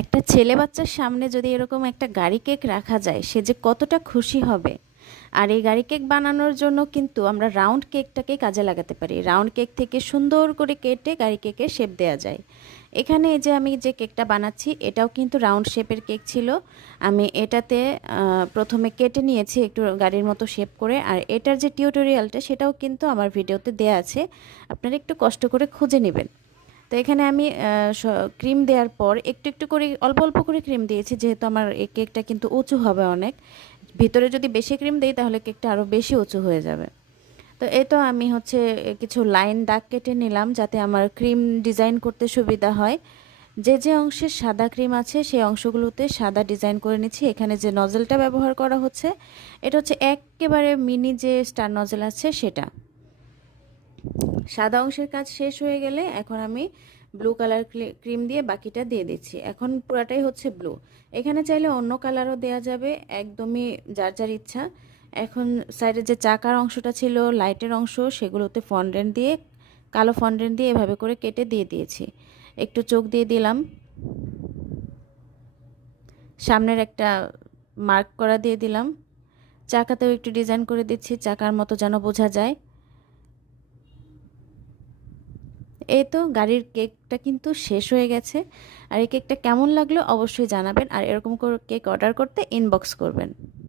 একটা ছেলে বাচ্চার সামনে যদি এরকম একটা গাড়ি কেক রাখা যায় সে যে কতটা খুশি হবে। আর এই গাড়ি কেক বানানোর জন্য কিন্তু আমরা রাউন্ড কেকটাকে কাজে লাগাতে পারি। রাউন্ড কেক থেকে সুন্দর করে কেটে গাড়ি কেকের শেপ দেওয়া যায়। এখানে এই যে আমি যে কেকটা বানাচ্ছি এটাও কিন্তু রাউন্ড শেপের কেক ছিল। আমি এটাতে প্রথমে কেটে নিয়েছি একটু গাড়ির মতো শেপ করে। আর এটার যে টিউটোরিয়ালটা সেটাও কিন্তু আমার ভিডিওতে দেয়া আছে, আপনারা একটু কষ্ট করে খুঁজে নেবেন। তো এখানে আমি ক্রিম দেওয়ার পর একটু একটু করে অল্প অল্প করে ক্রিম দিয়েছি, যেহেতু আমার এই কেকটা কিন্তু উঁচু হবে অনেক। ভিতরে যদি বেশি ক্রিম দেই তাহলে কেকটা আরও বেশি উঁচু হয়ে যাবে। তো এই তো আমি হচ্ছে কিছু লাইন দাগ কেটে নিলাম যাতে আমার ক্রিম ডিজাইন করতে সুবিধা হয়। যে যে অংশে সাদা ক্রিম আছে সেই অংশগুলোতে সাদা ডিজাইন করে নিচ্ছি। এখানে যে নজেলটা ব্যবহার করা হচ্ছে এটা হচ্ছে একেবারে মিনি যে স্টার নজেল আছে সেটা। সাদা অংশের কাজ শেষ হয়ে গেলে এখন আমি ব্লু কালার ক্রিম দিয়ে বাকিটা দিয়ে দিচ্ছি। এখন পুরাটাই হচ্ছে ব্লু। এখানে চাইলে অন্য কালারও দেওয়া যাবে, একদমই যার যার ইচ্ছা। এখন সাইডে যে চাকার অংশটা ছিল লাইটের অংশ সেগুলোতে ফন্ডেন্ট দিয়ে, কালো ফন্ডেন্ট দিয়ে এভাবে করে কেটে দিয়ে দিয়েছি। একটু চোখ দিয়ে দিলাম, সামনের একটা মার্ক করা দিয়ে দিলাম। চাকাতেও একটু ডিজাইন করে দিচ্ছি চাকার মতো যেন বোঝা যায়। এই তো গাড়ির কেকটা কিন্তু শেষ হয়ে গেছে। আর এই কেকটা কেমন লাগলো অবশ্যই জানাবেন। আর এরকম করে কেক অর্ডার করতে ইনবক্স করবেন।